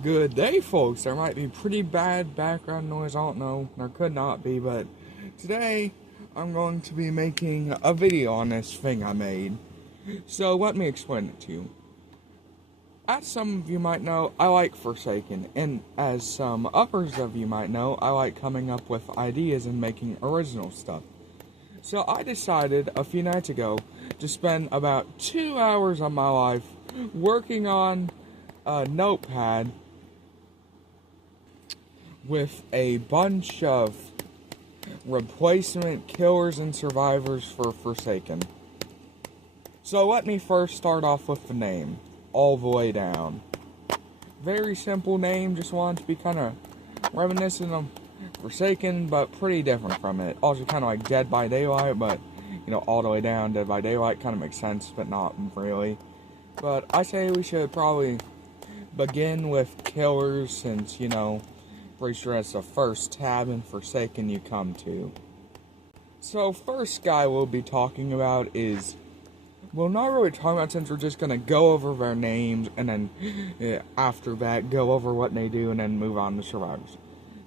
Good day, folks. There might be pretty bad background noise, I don't know. There could not be, but today I'm going to be making a video on this thing I made. So let me explain it to you. As some of you might know, I like Forsaken, and as some others of you might know, I like coming up with ideas and making original stuff. So I decided a few nights ago to spend about 2 hours of my life working on a notepad with a bunch of replacement killers and survivors for Forsaken. So let me first start off with the name, All the Way Down. Very simple name, just wanted to be kind of reminiscent of Forsaken, but pretty different from it. Also kind of like Dead by Daylight, but, All the Way Down, Dead by Daylight kind of makes sense, but not really. But I say we should probably begin with killers, since, pretty sure that's the first tab in Forsaken you come to. So, first guy we'll be talking about is, well, not really talking about, since we're just going to go over their names, and then after that, go over what they do, and then move on to survivors.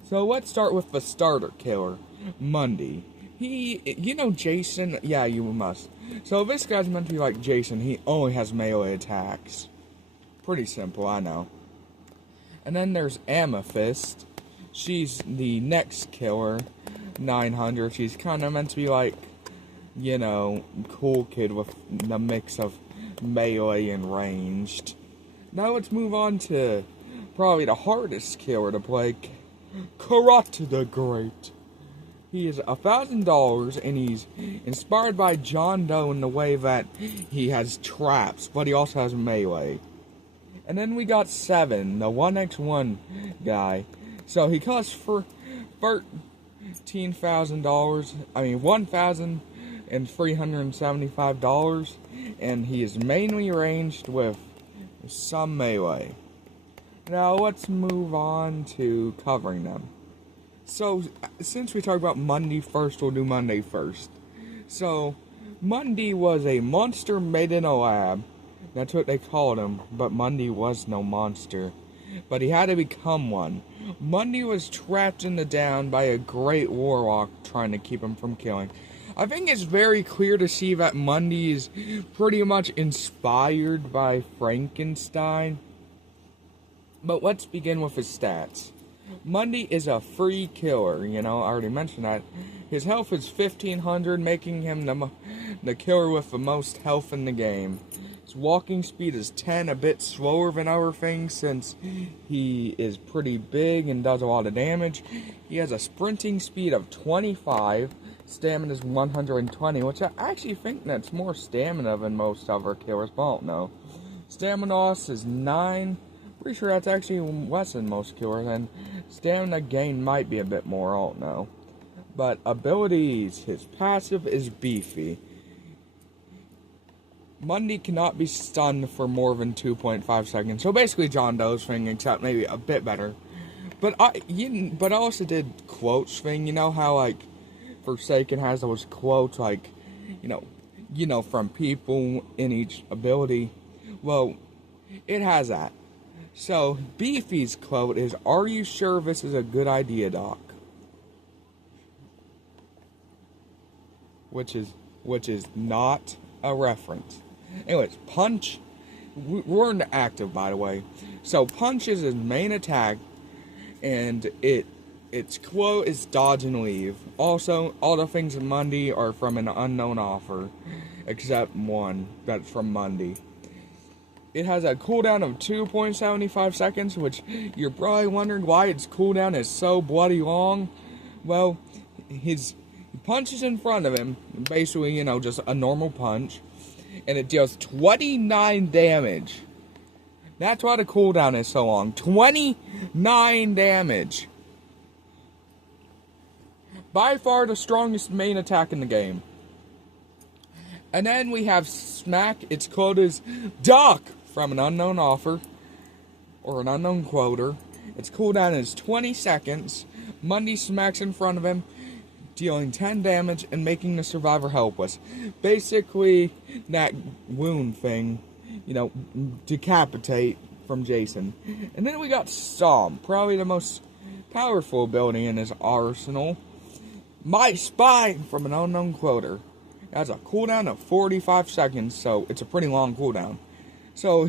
So, let's start with the starter killer, Mundy. Jason? Yeah, you must. So, this guy's meant to be like Jason. He only has melee attacks. Pretty simple, I know. And then there's Amethyst. She's the next killer, 900. She's kind of meant to be like, cool kid with the mix of melee and ranged. Now let's move on to probably the hardest killer to play, Karate the Great. He is $1,000, and he's inspired by John Doe in the way that he has traps, but he also has melee. And then we got 7, the 1x1 guy. So he costs for $13,000. $1,375, and he is mainly ranged with some melee. Now let's move on to covering them. So since we talked about Mundy first, we'll do Mundy first. So Mundy was a monster made in a lab. That's what they called him, but Mundy was no monster. But he had to become one. Mundy was trapped in the down by a great warlock trying to keep him from killing. I think it's very clear to see that Mundy is pretty much inspired by Frankenstein. But let's begin with his stats. Mundy is a free killer, I already mentioned that. His health is 1,500, making him the killer with the most health in the game. His walking speed is 10, a bit slower than other things since he is pretty big and does a lot of damage. He has a sprinting speed of 25, stamina is 120, which I actually think that's more stamina than most other killers, but I don't know. Stamina loss is 9, pretty sure that's actually less than most killers, and stamina gain might be a bit more, I don't know. But abilities, his passive is beefy. Mundy cannot be stunned for more than 2.5 seconds. So basically John Doe's thing, except maybe a bit better. But I also did quotes thing. You know how like Forsaken has those quotes like, from people in each ability. Well, it has that. So Beefy's quote is, "Are you sure this is a good idea, Doc?" Which is not a reference. Anyways, Punch, we're in active, by the way. So Punch is his main attack, and its quote is dodge and leave. Also, all the things in Mundy are from an unknown author, except one that's from Mundy. It has a cooldown of 2.75 seconds, which you're probably wondering why its cooldown is so bloody long. Well, he punches in front of him, basically, just a normal punch, and it deals 29 damage. That's why the cooldown is so long. 29 damage. By far the strongest main attack in the game. And then we have Smack. Its quote is, "Doc," from an unknown author, or an unknown quoter. Its cooldown is 20 seconds. Mundy smacks in front of him, dealing 10 damage and making the survivor helpless. Basically, that wound thing, decapitate from Jason. And then we got Stomp, probably the most powerful ability in his arsenal. My Spy from an unknown quoter. It has a cooldown of 45 seconds, so it's a pretty long cooldown. So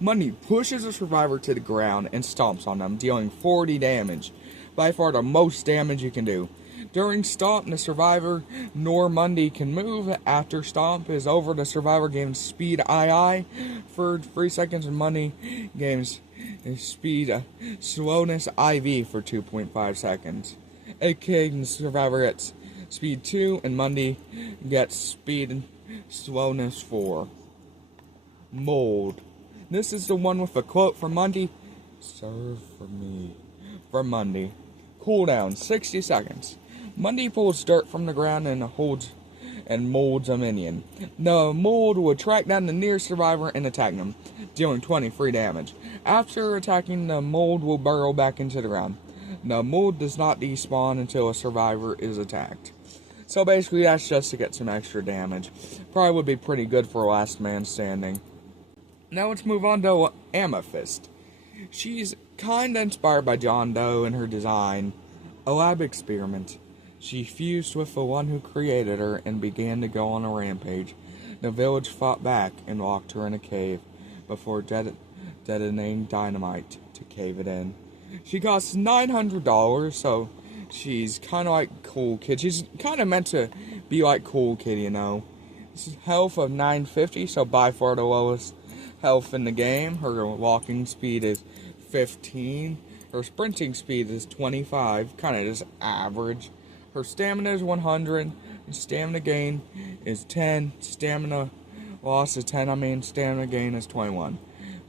Monday pushes a survivor to the ground and stomps on them, dealing 40 damage. By far the most damage you can do. During Stomp, the survivor nor Monday can move. After Stomp is over, the survivor gains speed II for 3 seconds, and Monday gains speed slowness IV for 2.5 seconds. aka the survivor gets speed 2, and Monday gets speed slowness 4. Mold. This is the one with a quote from Monday. Serve for me. From Monday. Cooldown 60 seconds. Monday pulls dirt from the ground and molds a minion. The mold will track down the nearest survivor and attack them, dealing 23 damage. After attacking, the mold will burrow back into the ground. The mold does not despawn until a survivor is attacked. So basically that's just to get some extra damage. Probably would be pretty good for last man standing. Now let's move on to Amethyst. She's kinda inspired by John Doe in her design. A lab experiment. She fused with the one who created her and began to go on a rampage. The village fought back and locked her in a cave before detonating dynamite to cave it in. She costs $900, so she's kind of like Cool Kid. She's kind of meant to be like Cool Kid, you know. This is health of 950, so by far the lowest health in the game. Her walking speed is 15. Her sprinting speed is 25, kind of just average. Her stamina is 100, and stamina gain is 10. Stamina loss is 10, stamina gain is 21.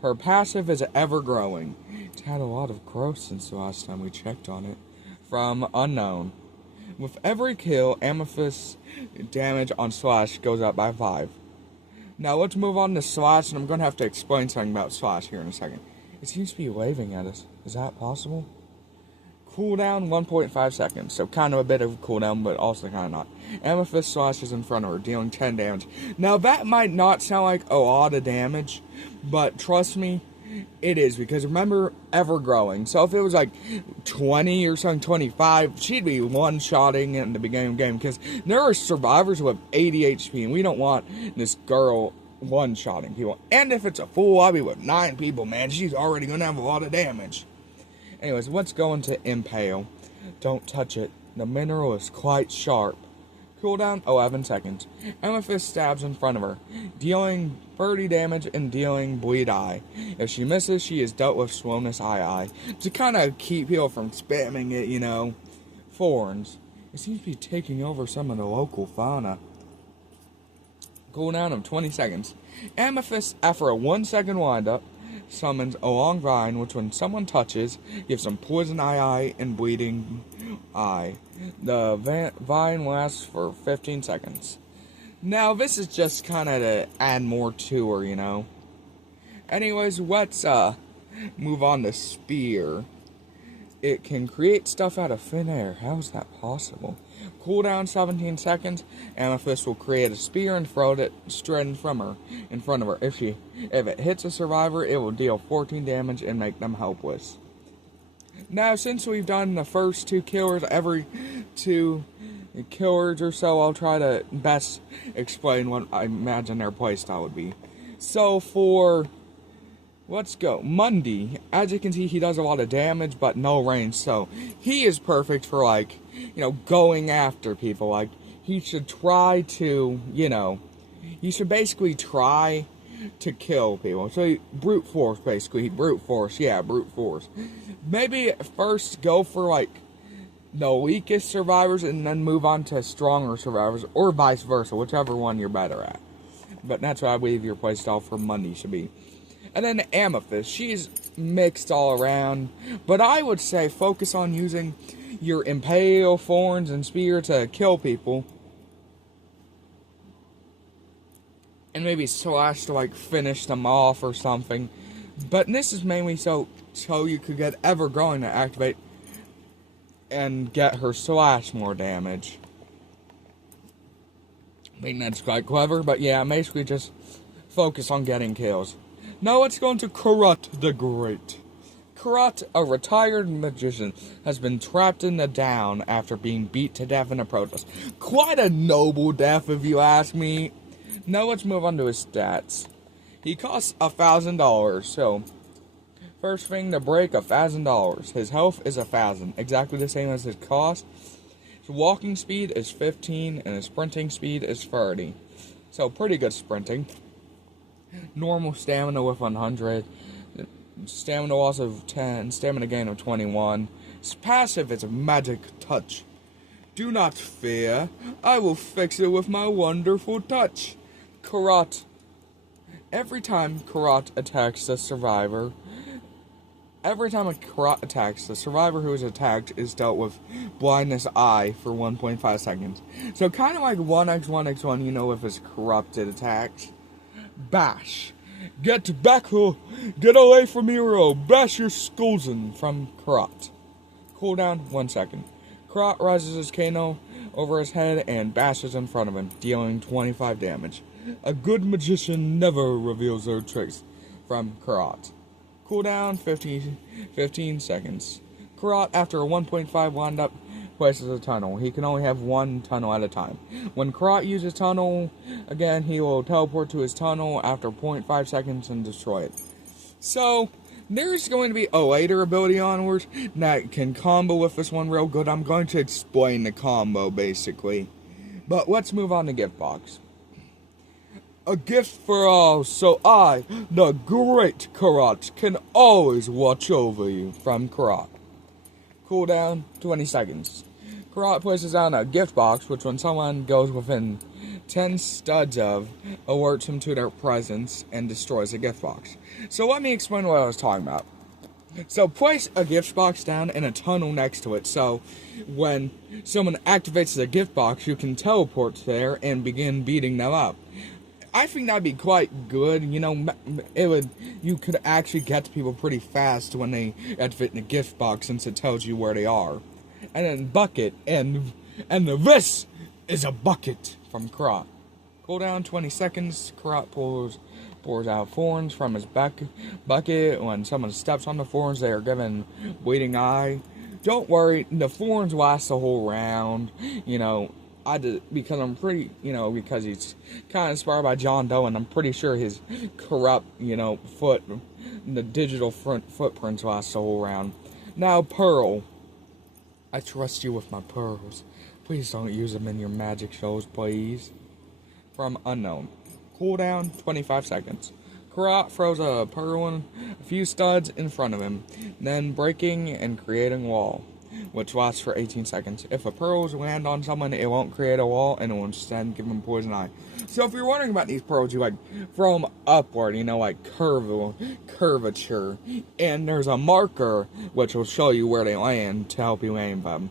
Her passive is ever growing. It's had a lot of growth since the last time we checked on it. From Unknown. With every kill, Amethyst damage on Slash goes up by 5. Now let's move on to Slash, and I'm going to have to explain something about Slash here in a second. It seems to be waving at us. Is that possible? Cooldown 1.5 seconds, so kind of a bit of a cooldown, but also kind of not. Amethyst slashes in front of her, dealing 10 damage. Now that might not sound like a lot of damage, but trust me, it is, because remember, ever growing. So if it was like 20 or something, 25, she'd be one-shotting in the beginning of the game, because there are survivors with 80 HP, and we don't want this girl one-shotting people. And if it's a full lobby with 9 people, man, she's already going to have a lot of damage. Anyways, let's go into Impale. Don't touch it. The mineral is quite sharp. Cooldown 11 seconds. Amethyst stabs in front of her, dealing 30 damage and dealing bleed eye. If she misses, she is dealt with slowness II. To kind of keep people from spamming it, you know. Thorns. It seems to be taking over some of the local fauna. Cooldown of 20 seconds. Amethyst, after a 1 second windup, summons a long vine, which when someone touches, gives them poison eye and bleeding eye. The vine lasts for 15 seconds. Now, this is just kind of to add more to her, you know. Anyways, let's move on to Spear. It can create stuff out of thin air. How is that possible? Cooldown 17 seconds. Amethyst will create a spear and throw it straight in front of her. If it hits a survivor, it will deal 14 damage and make them helpless. Now, since we've done the first 2 killers, every 2 killers or so, I'll try to best explain what I imagine their playstyle would be. So for let's go. Monday, as you can see, he does a lot of damage, but no range, so he is perfect for, like, you know, going after people. Like, he should try to, you know, he should basically try to kill people. So, brute force, basically. Brute force, yeah, brute force. Maybe first go for, like, the weakest survivors, and then move on to stronger survivors, or vice versa, whichever one you're better at. But that's what I believe your playstyle for Monday should be. And then Amethyst, she's mixed all around, but I would say focus on using your Impale, Thorns, and Spear to kill people. And maybe Slash to, like, finish them off or something. But this is mainly so you could get Ever-Growing to activate and get her Slash more damage. I think that's quite clever, but yeah, basically just focus on getting kills. Now let's go into Karat the Great. Karat, a retired magician, has been trapped in the down after being beat to death in a protest. Quite a noble death, if you ask me. Now let's move on to his stats. He costs $1,000, so first thing to break, $1,000. His health is 1,000, exactly the same as his cost. His walking speed is 15, and his sprinting speed is 30. So pretty good sprinting. Normal stamina with 100. Stamina loss of 10, stamina gain of 21. His passive is a magic touch. Do not fear, I will fix it with my wonderful touch. Karat. Every time Karat attacks the survivor, every time a Karat attacks, the survivor who is attacked is dealt with blindness eye for 1.5 seconds. So kind of like 1x1x1, you know, with his corrupted attacks. Bash. Get back, get away from hero, bash your skulls in from Karat. Cooldown, 1 second. Karat rises his Kano over his head and bashes in front of him, dealing 25 damage. A good magician never reveals their tricks from Karat. Cooldown, 15 seconds. Karat, after a 1.5 windup, places a tunnel. He can only have one tunnel at a time. When Karat uses tunnel, again, he will teleport to his tunnel after 0.5 seconds and destroy it. So, there's going to be a later ability onwards that can combo with this one real good. I'm going to explain the combo, basically. But let's move on to Gift Box. A gift for all, so I, the great Karat, can always watch over you, from Karat. Cooldown, 20 seconds. Karat places down a gift box, which when someone goes within 10 studs of, alerts him to their presence and destroys the gift box. So let me explain what I was talking about. So place a gift box down in a tunnel next to it, so when someone activates the gift box, you can teleport there and begin beating them up. I think that'd be quite good, you know, you could actually get to people pretty fast when they activate the gift box since it tells you where they are. And then bucket, and this is a bucket from Karat. Cooldown 20 seconds, Karat pours out thorns from his bucket. When someone steps on the thorns, they are given bleeding eye. Don't worry, the thorns last the whole round, you know. Because I'm pretty, you know, because he's kind of inspired by John Doe, and I'm pretty sure his corrupt, you know, the digital footprints last the whole round. Now, Pearl. I trust you with my pearls. Please don't use them in your magic shows, please. From Unknown. Cooldown, 25 seconds. Karat throws a pearl and a few studs in front of him, then breaking and creating wall, which lasts for 18 seconds. If a pearls land on someone, it won't create a wall, and it will instead give them poison eye. So if you're wondering about these pearls, you like throw them upward, you know, like curvature, and there's a marker which will show you where they land to help you aim them.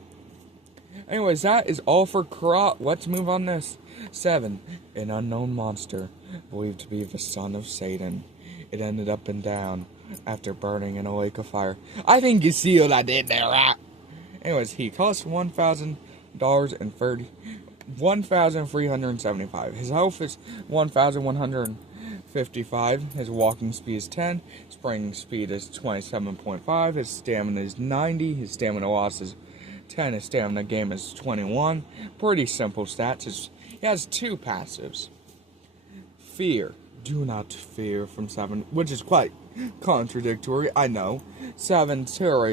Anyways, that is all for Karat. Let's move on this. 7. An unknown monster, believed to be the son of Satan. It ended up and down after burning in a lake of fire. I think you see what I did there, right? Anyways, he costs $1,375. His health is 1,155. His walking speed is 10. Spring speed is 27.5. His stamina is 90. His stamina loss is 10. His stamina gain is 21. Pretty simple stats. He has 2 passives. Fear. Do not fear from 7, which is quite contradictory, I know. 7, terror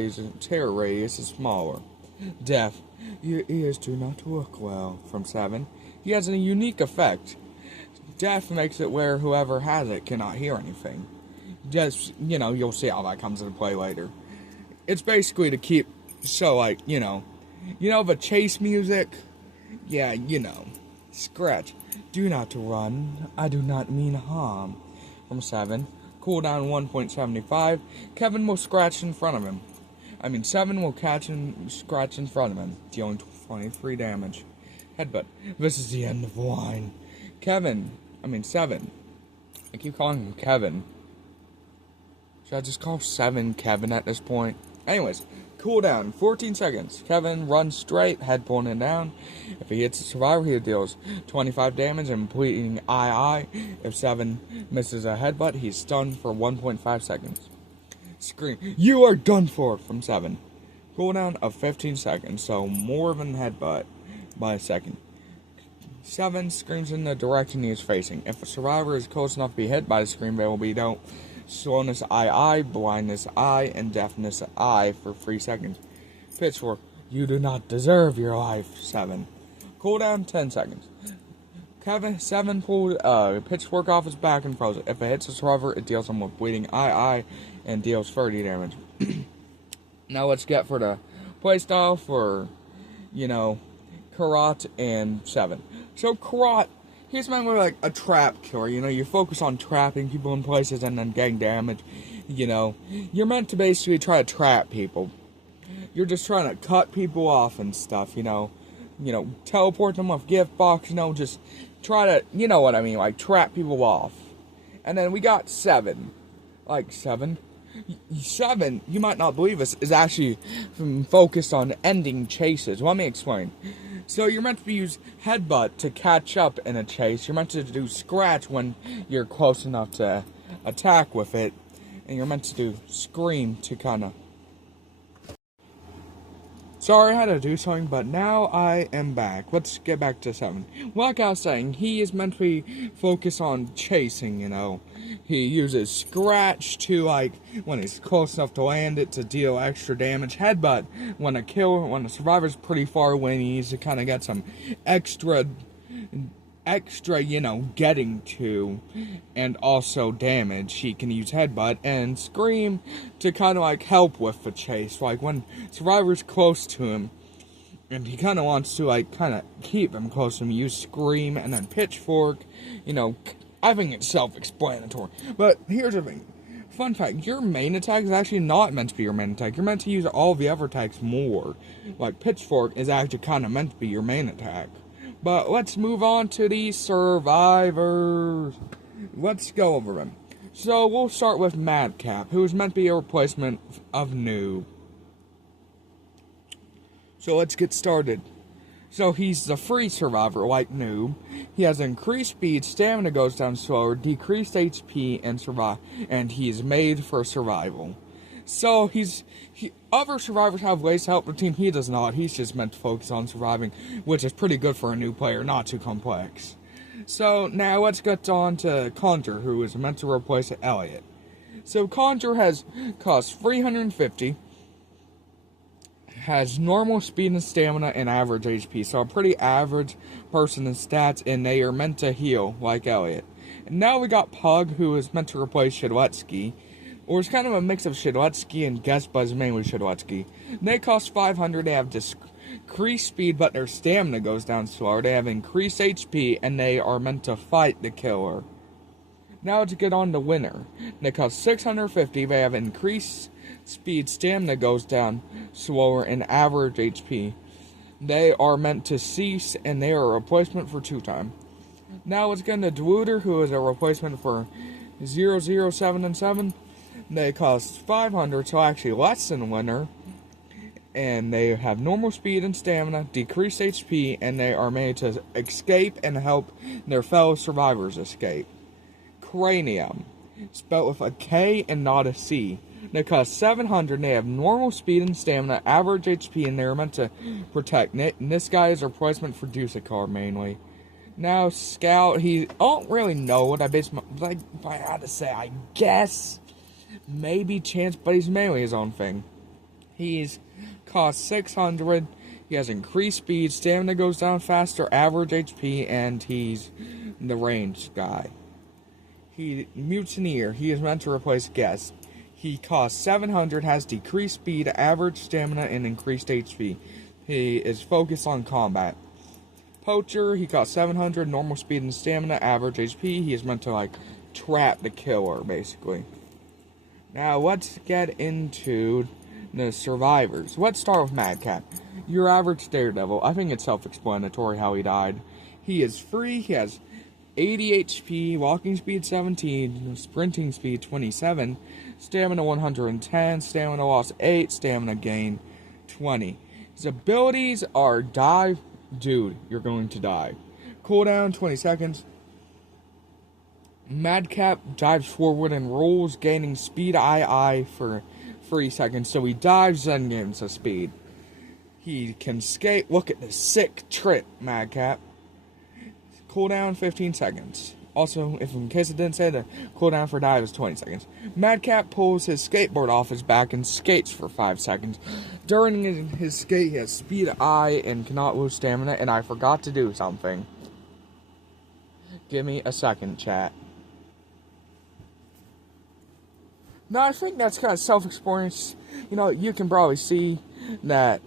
radius is smaller. Deaf. Your ears do not work well from 7. He has a unique effect. Deaf makes it where whoever has it cannot hear anything. Just, you know, you'll see how that comes into play later. It's basically to keep, so like, you know the chase music? Yeah, you know. Scratch. Do not run. I do not mean harm. From 7. Cooldown 1.75. Kevin will scratch in front of him. 7 will catch and scratch in front of him, dealing 23 damage. Headbutt. This is the end of the line. 7. I keep calling him Kevin. Should I just call 7 Kevin at this point? Anyways, Cooldown, 14 seconds. Kevin runs straight, head pointed down. If he hits a survivor, he deals 25 damage and bleeding eye. If 7 misses a headbutt, he's stunned for 1.5 seconds. Scream, "You are done for," from 7. Cooldown of 15 seconds, so more than headbutt by a second. 7 screams in the direction he is facing. If a survivor is close enough to be hit by the scream, they will be dealt slowness eye, blindness eye, and deafness eye for 3 seconds. Pitchfork, "You do not deserve your life," 7. Cooldown 10 seconds. Kevin 7 pulled pitchfork off his back and froze it. If it hits a survivor, it deals him with bleeding eye and deals 30 damage. Now let's get for the playstyle for, Karat and 7. So Karat, he's meant to be like a trap killer. You focus on trapping people in places and then getting damage. You're meant to basically try to trap people. You're just trying to cut people off and stuff, teleport them off gift box, just try to, you know what I mean, like trap people off. And then we got 7. Like 7, you might not believe this, is actually focused on ending chases. Let me explain. So you're meant to use headbutt to catch up in a chase. You're meant to do scratch when you're close enough to attack with it. And you're meant to do scream to kind of... Sorry, I had to do something, but now I am back. Let's get back to 7. Like I was saying, he is meant to be focused on chasing, He uses scratch to, when he's close enough to land it, to deal extra damage. Headbutt, when a survivor's pretty far away, he needs to kind of get some extra, getting to, and also damage. He can use headbutt and scream to kind of help with the chase. Like when survivor's close to him and he kind of wants to kind of keep him close to him, use scream. And then pitchfork, I think it's self-explanatory. But here's the thing. Fun fact, your main attack is actually not meant to be your main attack. You're meant to use all the other attacks more. Like pitchfork is actually kind of meant to be your main attack. But let's move on to the survivors. Let's go over them. So we'll start with Madcap, who is meant to be a replacement of Noob. So let's get started. So he's the free survivor like Noob. He has increased speed, stamina goes down slower, decreased HP, and he's made for survival. So other survivors have ways to help the team. He does not. He's just meant to focus on surviving, which is pretty good for a new player, not too complex. So now let's get on to Conjure, who is meant to replace Elliot. So Conjure has cost 350, has normal speed and stamina and average HP. So a pretty average person in stats, and they are meant to heal like Elliot. And now we got Pug, who is meant to replace Shedletsky. Or it's kind of a mix of Shedletsky and Guess Buzz, mainly Shedletsky. They cost 500, they have decreased speed, but their stamina goes down slower. They have increased HP, and they are meant to fight the killer. Now to get on the winner. They cost 650, they have increased speed, stamina goes down slower, and average HP. They are meant to cease, and they are a replacement for 2-time. Now let's get into Dwooter, who is a replacement for 0, 7, and 7. They cost 500, so actually less than winner. And they have normal speed and stamina, decreased HP, and they are made to escape and help their fellow survivors escape. Cranium, spelled with a K and not a C. They cost 700, they have normal speed and stamina, average HP, and they're meant to protect. And this guy is a replacement for Dusakar mainly. Now, Scout, I don't really know what I base my, if I had to say, I guess maybe Chance, but he's mainly his own thing. He's cost 600, he has increased speed, stamina goes down faster, average HP, and he's the ranged guy. Mutineer, he is meant to replace Guest. He costs 700, has decreased speed, average stamina, and increased HP. He is focused on combat. Poacher, he costs 700, normal speed and stamina, average HP. He is meant to, trap the killer, basically. Now, let's get into the survivors. Let's start with Madcap. Your average Daredevil. I think it's self-explanatory how he died. He is free, he has 80 HP, walking speed 17, sprinting speed 27, stamina 110, stamina loss 8, stamina gain 20. His abilities are dive. Dude, you're going to die. Cooldown 20 seconds. Madcap dives forward and rolls, gaining speed II for 3 seconds. So he dives and gains a speed. He can skate. Look at this sick trip, Madcap. Cooldown 15 seconds. Also, if in case I didn't say, the cooldown for dive is 20 seconds. Madcap pulls his skateboard off his back and skates for 5 seconds. During his skate, he has speed I and cannot lose stamina, and I forgot to do something. Give me a second, chat. Now, I think that's kind of self-explanatory. You know, you can probably see that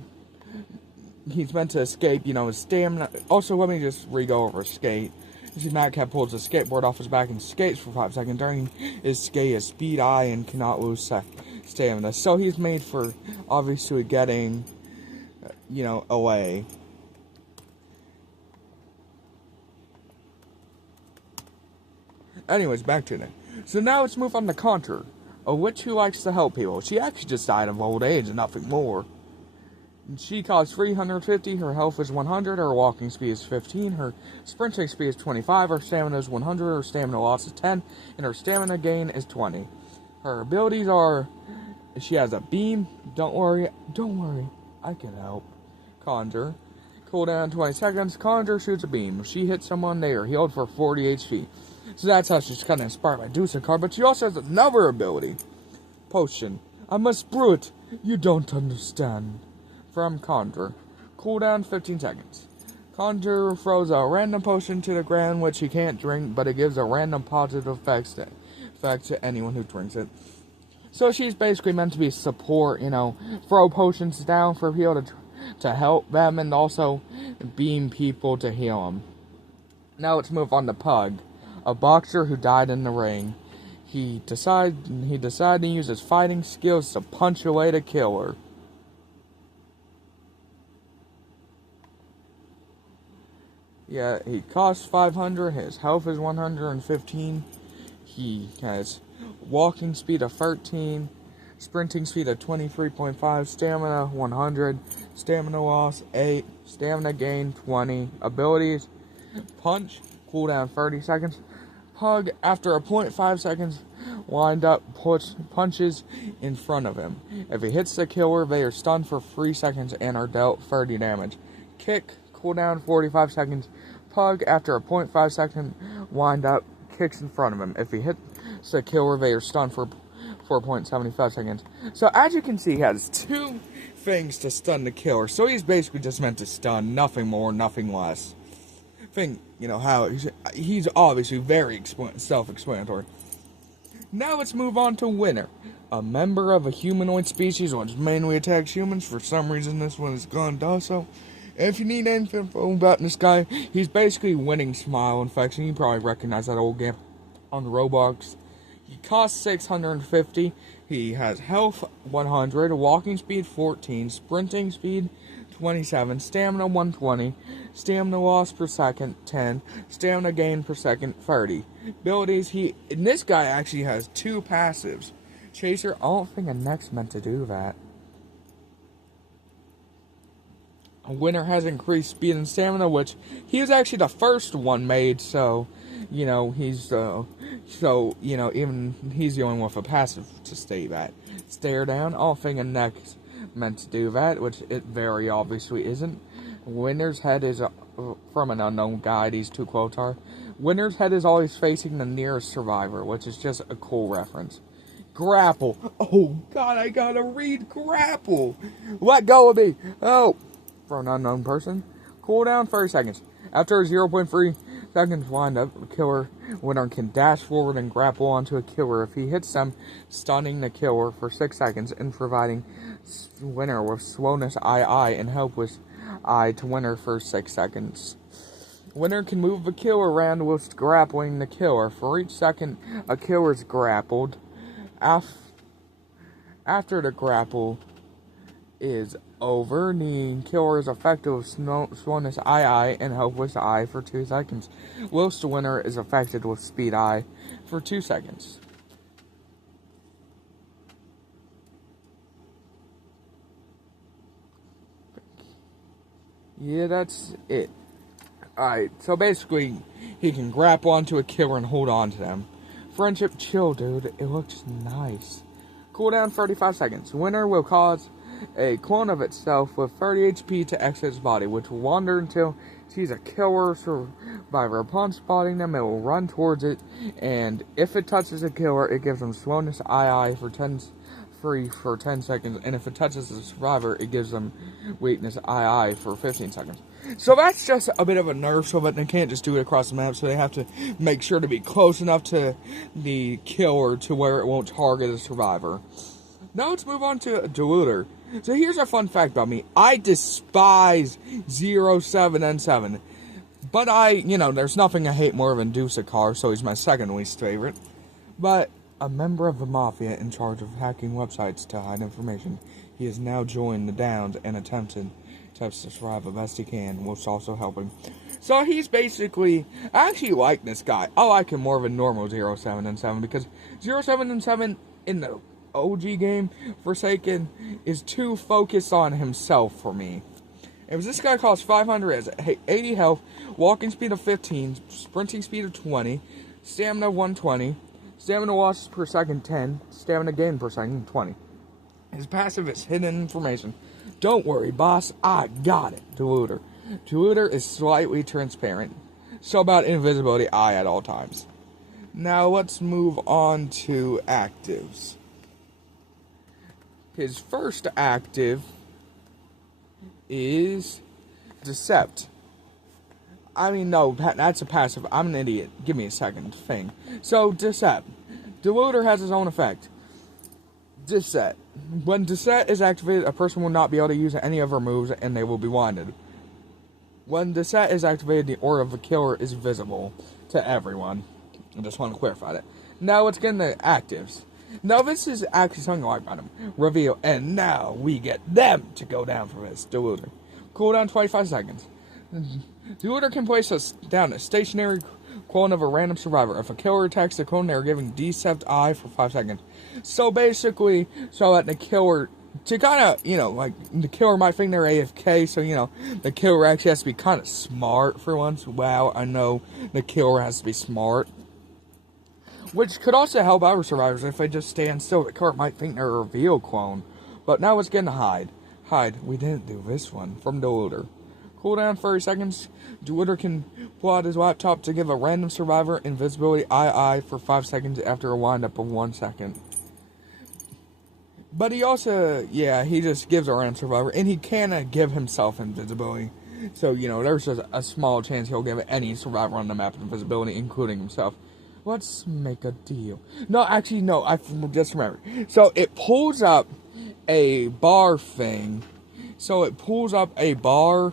he's meant to escape, his stamina. Also, let me just re-go over his skate. You see Madcap pulls his skateboard off his back and skates for 5 seconds. During his skate, his speed I and cannot lose stamina. So he's made for, obviously, getting, away. Anyways, back to it. So now let's move on to Contra, a witch who likes to help people. She actually just died of old age and nothing more. She costs 350, her health is 100, her walking speed is 15, her sprinting speed is 25, her stamina is 100, her stamina loss is 10, and her stamina gain is 20. Her abilities are, she has a beam, don't worry, I can help. Conjure, cooldown 20 seconds, Conjure shoots a beam. She hits someone, they are healed for 40 HP. So that's how she's kind of inspired by Deuce card, but she also has another ability. Potion, I must brew it, you don't understand. From Conjure. Cooldown 15 seconds. Conjure throws a random potion to the ground which he can't drink, but it gives a random positive effect to anyone who drinks it. So she's basically meant to be support, throw potions down for people to help them and also beam people to heal them. Now let's move on to Pug, a boxer who died in the ring. He decided to use his fighting skills to punch away the killer. Yeah, he costs 500, his health is 115, he has walking speed of 13, sprinting speed of 23.5, stamina 100, stamina loss 8, stamina gain 20, abilities, punch, cooldown 30 seconds, Pug, after a 0.5 seconds wind up, punches in front of him. If he hits the killer, they are stunned for 3 seconds and are dealt 30 damage. Kick, cooldown 45 seconds. Pug, after a 0.5 second wind up, kicks in front of him. If he hits the killer, they are stunned for 4.75 seconds. So as you can see, he has 2 things to stun the killer. So he's basically just meant to stun, nothing more, nothing less. How he's obviously very self-explanatory. Now let's move on to Winner, a member of a humanoid species which mainly attacks humans. For some reason, this one is gone also. If you need any info about this guy, he's basically Winning Smile Infection. You probably recognize that old game on Roblox. He costs 650. He has health 100, walking speed 14, sprinting speed 27, stamina 120, stamina loss per second 10, stamina gain per second 30. Abilities, and this guy actually has 2 passives. Chaser, I don't think a neck's meant to do that. Winner has increased speed and stamina, which he was actually the first one made, so, even he's the only one with a passive to stare down. I don't think a neck's meant to do that, which it very obviously isn't. Winner's head is from an unknown guy, these 2 quotes are. Winner's head is always facing the nearest survivor, which is just a cool reference. Grapple. Oh, God, I gotta read grapple. Let go of me. Oh. For an unknown person. Cooldown 30 seconds. After a 0.3 seconds wind up, the killer Winner can dash forward and grapple onto a killer if he hits them, stunning the killer for 6 seconds and providing Winner with slowness II and helpless I to Winner for 6 seconds. Winner can move the killer around whilst grappling the killer. For each second a killer is grappled, after the grapple is over, the killer is effective with slowness II and helpless I for 2 seconds, whilst the Winner is affected with speed I for 2 seconds. Yeah, that's it. Alright, so basically, he can grab onto a killer and hold on to them. Friendship chill, dude. It looks nice. Cooldown 35 seconds. Winner will cause a clone of itself with 30 HP to exit its body, which will wander until it sees a killer survivor. Upon spotting them, it will run towards it, and if it touches a killer, it gives them slowness II for 10 seconds, and if it touches the survivor, it gives them weakness II for 15 seconds. So that's just a bit of a nerf, so that they can't just do it across the map, so they have to make sure to be close enough to the killer to where it won't target the survivor. Now let's move on to Deluder. So here's a fun fact about me. I despise 07N7. But there's nothing I hate more than Dusakar, so he's my second least favorite. But a member of the Mafia in charge of hacking websites to hide information, he has now joined the Downs and attempted to survive the best he can, which also helping. So he's basically, I actually like this guy. I like him more than normal 07N7 because 07N7 in the OG game, Forsaken, is too focused on himself for me. If this guy costs 500, has 80 health, walking speed of 15, sprinting speed of 20, stamina 120, stamina loss per second 10, stamina gain per second 20. His passive is hidden information. Don't worry, boss, I got it. Deluder. Deluder is slightly transparent, so about invisibility eye at all times. Now let's move on to actives. His first active is Decept. I mean, no, that's a passive. I'm an idiot. Give me a second thing. So, Decept. Deluder has his own effect. Decept. When Decept is activated, a person will not be able to use any of her moves, and they will be blinded. When Decept is activated, the aura of the killer is visible to everyone. I just want to clarify that. Now, let's get into actives. Now, this is actually something I like about him. Reveal, and now we get them to go down for this. Deluder. Cooldown 25 seconds. Deluder can place down a stationary clone of a random survivor. If a killer attacks the clone, they are given Decept I for 5 seconds. So basically, so that the killer, to kind of, the killer might think they're AFK, so, the killer actually has to be kind of smart for once. Wow, I know the killer has to be smart. Which could also help other survivors if they just stand still. The killer might think they're a reveal clone. But now let's get into Hide. Hide, we didn't do this one, from Deluder. Cooldown 30 seconds. Deluder can pull out his laptop to give a random survivor invisibility II for 5 seconds after a windup of 1 second. But he also, he just gives a random survivor, and he can give himself invisibility. So, there's just a small chance he'll give any survivor on the map invisibility, including himself. Let's make a deal. No, actually, no, I just remembered. So, it pulls up a bar thing. So, it pulls up a bar,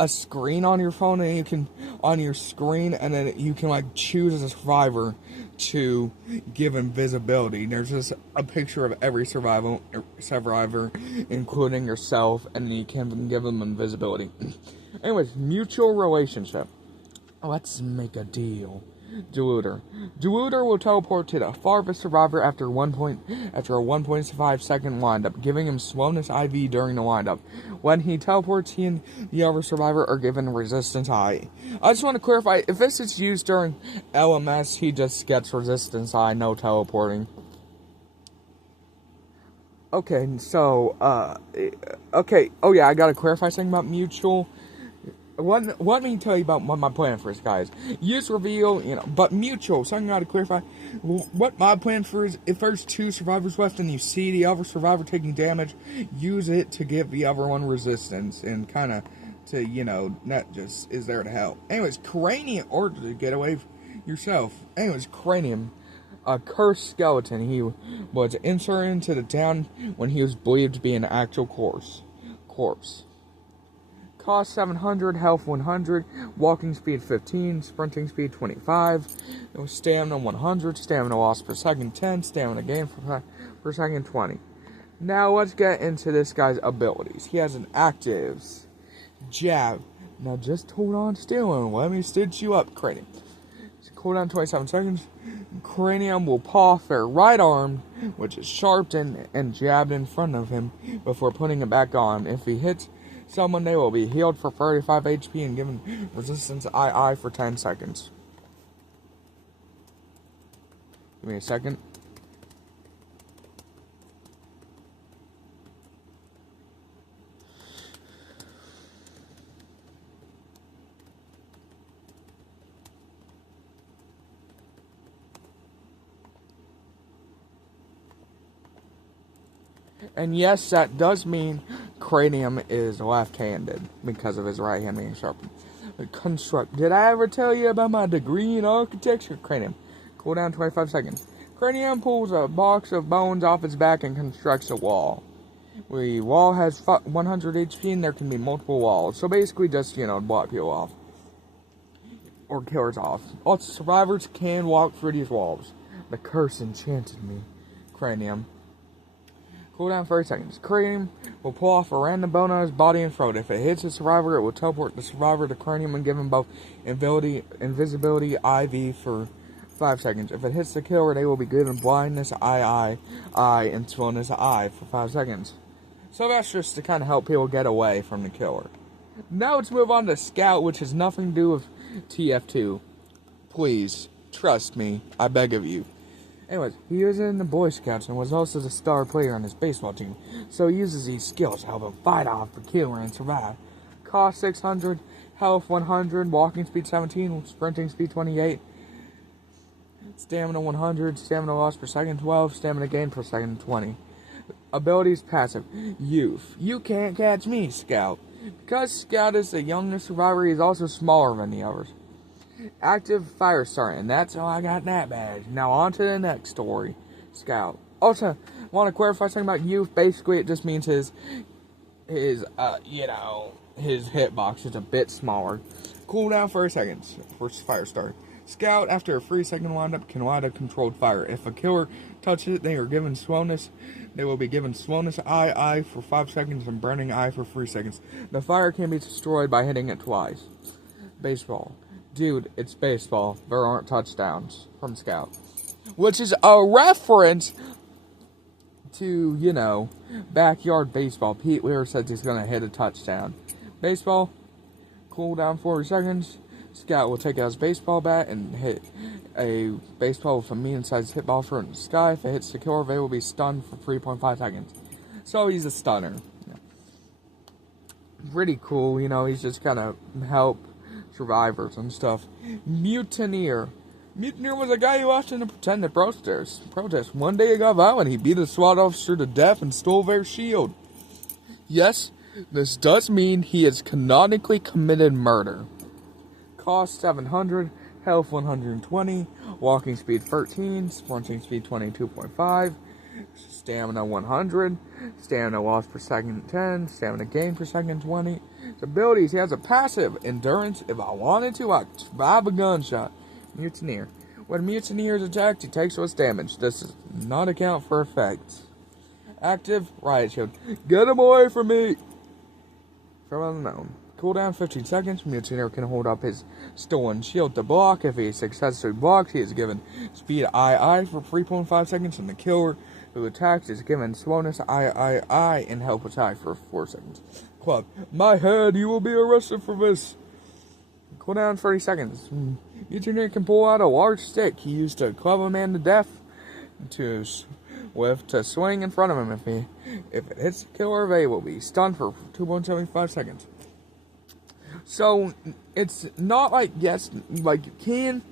a screen on your phone, and you can, on your screen, and then you can, choose as a survivor to give invisibility. There's just a picture of every survivor, including yourself, and then you can give them invisibility. Anyways, mutual relationship. Let's make a deal. Deluder. Deluder will teleport to the farthest survivor after a 1.5 second windup, giving him slowness IV during the windup. When he teleports, he and the other survivor are given resistance I. I just want to clarify, if this is used during LMS, he just gets resistance I, no teleporting. Okay, so, okay, oh yeah, I gotta clarify something about mutual. Let me tell you about what my plan for this guy is. Use reveal, but mutual. Something I gotta clarify. What my plan for is, if there's 2 survivors left and you see the other survivor taking damage, use it to give the other one resistance and kind of to, not just is there to help. Anyways, Cranium, or to get away yourself. Anyways, Cranium, a cursed skeleton. He was inserted into the town when he was believed to be an actual corpse. Cost 700, health 100, walking speed 15, sprinting speed 25, stamina 100, stamina loss per second 10, stamina gain per second 20. Now let's get into this guy's abilities. He has an actives, jab. Now just hold on still and let me stitch you up, Cranium. Cooldown 27 seconds. Cranium will paw their right arm, which is sharpened and jabbed in front of him, before putting it back on. If he hits Someone they will be healed for 35 HP and given resistance II for 10 seconds. Give me a second. And yes, that does mean Cranium is left-handed because of his right hand being sharpened. Construct. Did I ever tell you about my degree in architecture? Cranium. Cool down 25 seconds. Cranium pulls a box of bones off its back and constructs a wall. The wall has 100 HP and there can be multiple walls. So basically just, block people off. Or killers off. All survivors can walk through these walls. The curse enchanted me. Cranium. Cool down 30 seconds. Cranium will pull off a random bone on his body and throat. If it hits the survivor, it will teleport the survivor to Cranium and give him both invisibility IV for 5 seconds. If it hits the killer, they will be given blindness II, and slowness I for 5 seconds. So that's just to kind of help people get away from the killer. Now let's move on to Scout, which has nothing to do with TF2. Please, trust me, I beg of you. Anyways, he was in the Boy Scouts and was also the star player on his baseball team, so he uses these skills to help him fight off the killer and survive. Cost 600, health 100, walking speed 17, sprinting speed 28, stamina 100, stamina loss per second 12, stamina gain per second 20. Abilities passive, youth. You can't catch me, Scout. Because Scout is the youngest survivor, he is also smaller than the others. Active fire start, and that's how I got that badge. Now on to the next story. Scout. Also, want to clarify something about youth. Basically, it just means his hitbox is a bit smaller. Cooldown for seconds for fire start. Scout, after a 3-second windup, can wind up controlled fire. If a killer touches it, they are given slowness. They will be given slowness II for 5 seconds and burning I for 3 seconds. The fire can be destroyed by hitting it twice. Baseball. Dude, it's baseball. There aren't touchdowns from Scout. Which is a reference to, backyard baseball. Pete Weir says he's going to hit a touchdown. Baseball, cooldown 40 seconds. Scout will take out his baseball bat and hit a baseball with a medium-sized hitball for the sky. If it hits the killer, they will be stunned for 3.5 seconds. So he's a stunner. Pretty cool, he's just going to help survivors and stuff. Mutineer. Mutineer was a guy who often pretended to protest. One day he got violent. He beat a SWAT officer to death and stole their shield. Yes, this does mean he has canonically committed murder. Cost 700, health 120, walking speed 13, sprinting speed 22.5, stamina 100, stamina loss per second 10, stamina gain per second 20. His abilities, he has a passive, endurance. If I wanted to, I'd survive a gunshot. Mutineer. When Mutineer is attacked, he takes less damage. This does not account for effects. Active, riot shield. Get him away from me! From unknown. Cooldown 15 seconds. Mutineer can hold up his stolen shield to block. If he successfully blocks, he is given speed II for 3.5 seconds, and the killer who attacks is given slowness III and help attack for 4 seconds. Club. My head, you will be arrested for this. Cooldown 30 seconds. Mutineer can pull out a large stick he used to club a man to death to swing in front of him. If it hits the killer, they will be stunned for 2.75 seconds. So, it's not like, yes, like you can,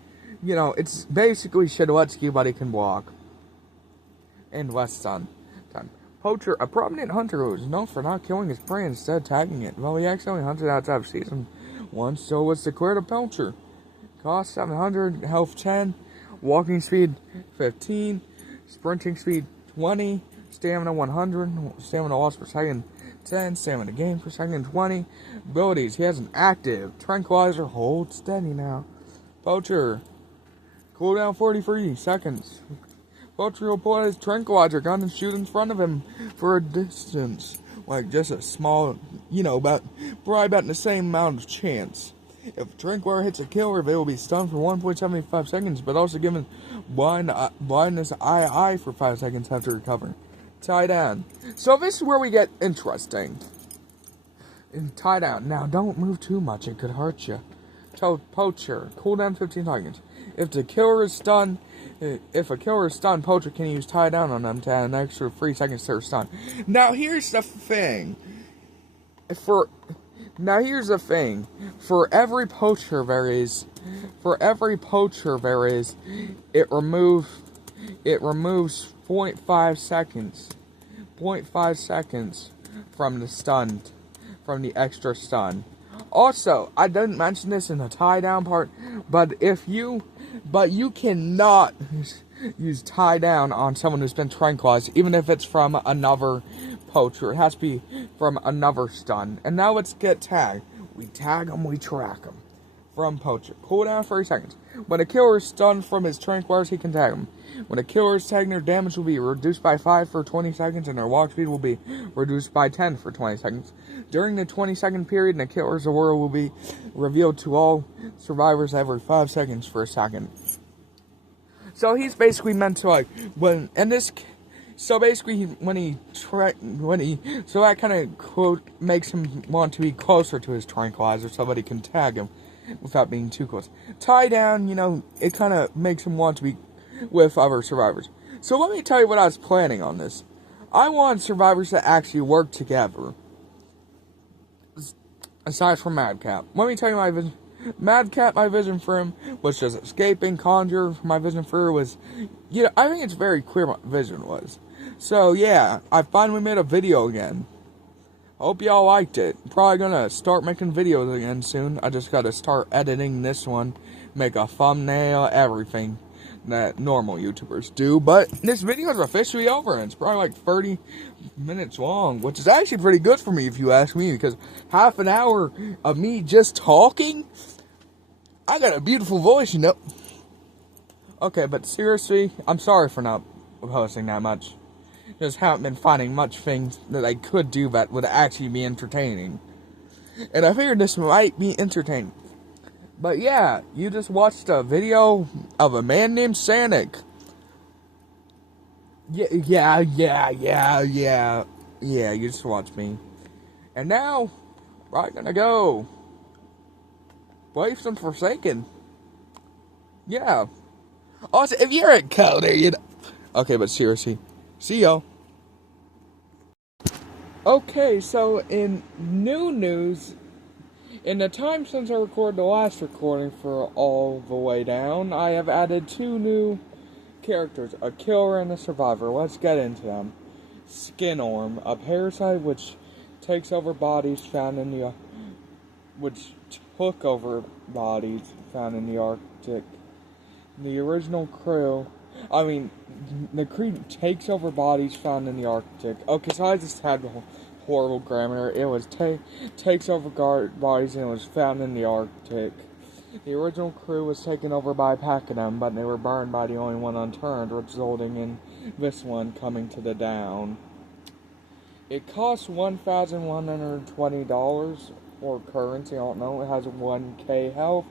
it's basically Shadowetsky, but he can block. And less stun time. Poacher, a prominent hunter who is known for not killing his prey, instead tagging it. Well, he accidentally hunted outside of season 1, so was declared a poacher. Cost 700, health 10, walking speed 15, sprinting speed 20, stamina 100, stamina loss per second 10, stamina gain per second 20. Abilities, he has an active tranquilizer, hold steady now. Poacher, cooldown 43 seconds. Poacher will pull out his tranquilizer gun and shoot in front of him for a distance. Like just a small, probably about the same amount of chance. If a tranquilizer hits a killer, they will be stunned for 1.75 seconds, but also given blindness II for 5 seconds after recovering. Tie down. So this is where we get interesting. And tie down. Now, don't move too much. It could hurt you. Poacher. Cooldown 15 seconds. If a killer is stunned, Poacher can use tie down on them to add an extra 3 seconds to their stun. Now, here's the thing. For every Poacher there is, it removes 0.5 seconds from the extra stun. Also, I didn't mention this in the tie down part, but you cannot use tie down on someone who's been tranquilized, even if it's from another Poacher. It has to be from another stun. And now let's get tagged. We tag them, we track them. From Poacher. Cooldown 30 seconds. When a killer is stunned from his tranquilizers, he can tag them. When a killer is tagged, their damage will be reduced by 5 for 20 seconds, and their walk speed will be reduced by 10 for 20 seconds. During the 20-second period, the killer's aura will be revealed to all survivors every 5 seconds for a second. So he's basically meant to so that kind of quote makes him want to be closer to his tranquilizer so that he can tag him without being too close. Tie down, it kind of makes him want to be with other survivors. So let me tell you what I was planning on this. I want survivors to actually work together. Aside from Madcap. Let me tell you my vision. Madcap, my vision for him was just escaping. Conjure, my vision for her was, I think it's very clear what my vision was. So yeah, I finally made a video again. Hope y'all liked it. Probably gonna start making videos again soon. I just gotta start editing this one, make a thumbnail, everything that normal YouTubers do. But this video is officially over, and it's probably like 30 minutes long, which is actually pretty good for me if you ask me, because half an hour of me just talking, I got a beautiful voice, Okay, but seriously, I'm sorry for not posting that much. Just haven't been finding much things that I could do that would actually be entertaining. And I figured this might be entertaining. But yeah, you just watched a video of a man named Sanic. Yeah, you just watched me. And now, we're gonna go play some Forsaken. Yeah. Also, if you're a coder, Okay, but seriously, see y'all. Okay, so in new news, in the time since I recorded the last recording for All the Way Down, I have added 2 new characters, a killer and a survivor. Let's get into them. Skin Orm, a parasite which takes over bodies found in the Arctic. The original crew, the crew takes over bodies found in the Arctic. Okay, so I just had horrible grammar. It was takes over bodies and it was found in the Arctic. The original crew was taken over by a pack of them, but they were burned by the only one unturned, resulting in this one coming to the down. It costs $1,120 or currency, I don't know. It has 1k health,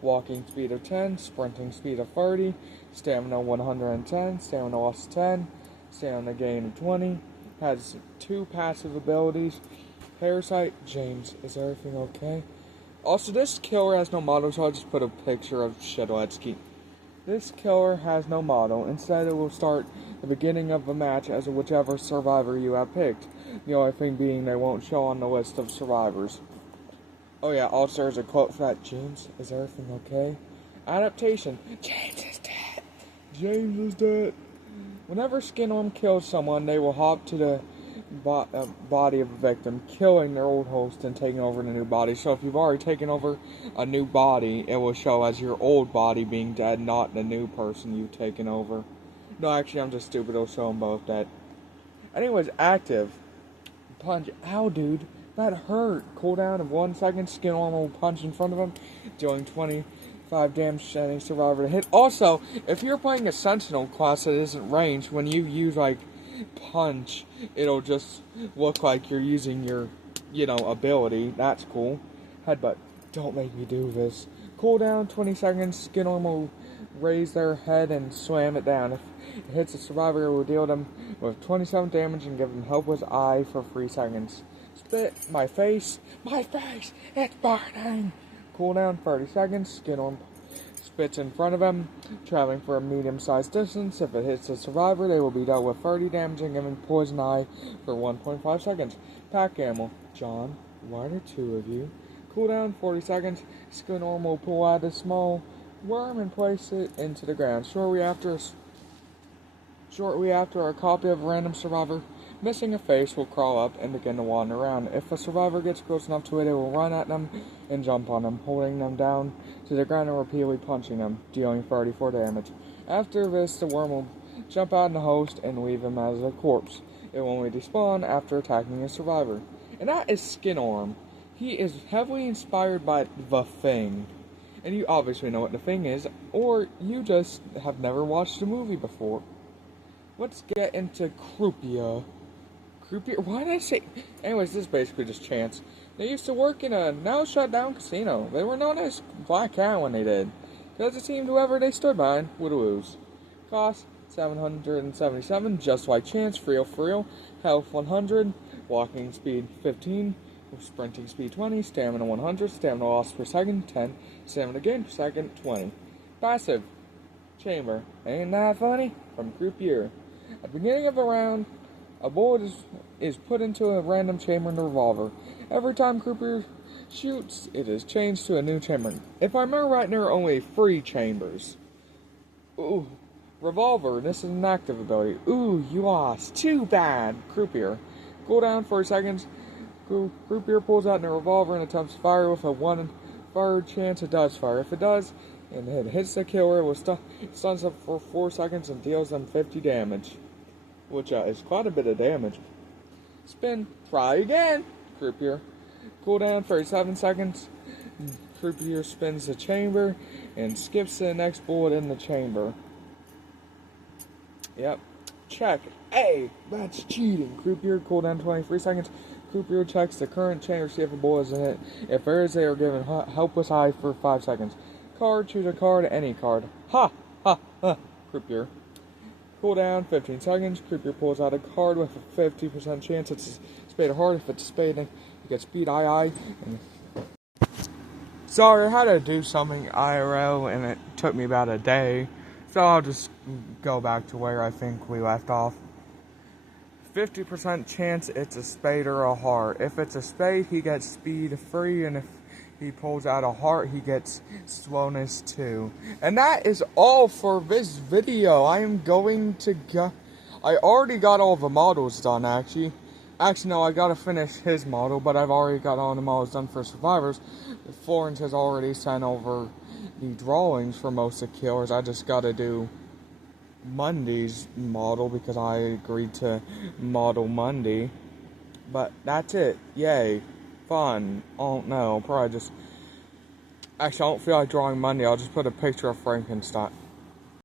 walking speed of 10, sprinting speed of 30, stamina 110, stamina loss 10, stamina gain of 20. Has 2 passive abilities. Parasite, James, is everything okay? Also, this killer has no model, so I'll just put a picture of Shadowetsky. This killer has no model. Instead, it will start the beginning of the match as whichever survivor you have picked. The only thing being they won't show on the list of survivors. Oh yeah, also there's a quote for that. James, is everything okay? Adaptation. James is dead. James is dead. Whenever Skin Orm kills someone, they will hop to the body of the victim, killing their old host and taking over the new body. So if you've already taken over a new body, it will show as your old body being dead, not the new person you've taken over. No, actually, I'm just stupid. It'll show them both dead. Anyways, active. Punch. Ow, dude. That hurt. Cooldown of 1 second. Skin Orm will punch in front of him, dealing 25 damage to any survivor to hit. Also, if you're playing a Sentinel class that isn't ranged, when you use, punch, it'll just look like you're using your, ability. That's cool. Headbutt. Don't make me do this. Cooldown, 20 seconds. Skin Orm will raise their head and slam it down. If it hits a survivor, it will deal them with 27 damage and give them helpless eye for 3 seconds. Spit, my face, it's burning. Cool down 30 seconds, skin on spits in front of him, traveling for a medium-sized distance. If it hits the survivor, they will be dealt with 30 damage and given poison eye for 1.5 seconds. Pack animal, John, why are there two of you? Cool down 40 seconds, skin normal, pull out a small worm and place it into the ground. Shortly after, a copy of a random survivor missing a face will crawl up and begin to wander around. If a survivor gets close enough to it, it will run at them and jump on them, holding them down to the ground and repeatedly punching them, dealing 34 damage. After this, the worm will jump out in the host and leave him as a corpse. It will only despawn after attacking a survivor. And that is Skin Orm. He is heavily inspired by The Thing. And you obviously know what The Thing is, or you just have never watched the movie before. Let's get into Croupier. Why did I say... Anyways, this is basically just chance. They used to work in a now shut down casino. They were known as Black Cat when they did, because it seemed whoever they stood behind would lose. Cost $777, just like chance, for real. Health 100, walking speed 15, sprinting speed 20, stamina 100, stamina loss per second 10, stamina gain per second 20. Passive, chamber. Ain't that funny? From Croupier. At the beginning of a round, a bullet is put into a random chamber in the revolver. Every time Croupier shoots, it is changed to a new chamber. If I remember right, there are only 3 chambers. Ooh. Revolver, this is an active ability. Ooh, you lost. Too bad. Croupier. Cool down 40 seconds. Croupier pulls out a revolver and attempts to fire with a 1/3 chance it does fire. If it does, and it hits the killer, it will stuns up for 4 seconds and deals them 50 damage. Which is quite a bit of damage. Spin. Try again. Croupier. Cool down 37 seconds. Croupier spins the chamber and skips to the next bullet in the chamber. Yep. Check. Hey, that's cheating. Croupier. Cool down 23 seconds. Croupier checks the current chamber to see if a bullet is in it. If there is, they are given helpless eye for 5 seconds. Card. Choose a card. Any card. Ha! Croupier. Cool down 15 seconds. Croupier pulls out a card with a 50% chance it's a spade of heart. If it's a spade, then you get speed eye. Sorry, I had to do something IRL and it took me about a day. So I'll just go back to where I think we left off. 50% chance it's a spade or a heart. If it's a spade, he gets speed 3, and if he pulls out a heart, he gets slowness 2. And that is all for this video. I am going to go... I already got all the models done, actually. Actually, no, I gotta finish his model, but I've already got all the models done for survivors. Florence has already sent over the drawings for most of the killers. I just gotta do Monday's model because I agreed to model Monday. But that's it. Yay. Fun. I don't know. Probably just... Actually, I don't feel like drawing Monday. I'll just put a picture of Frankenstein.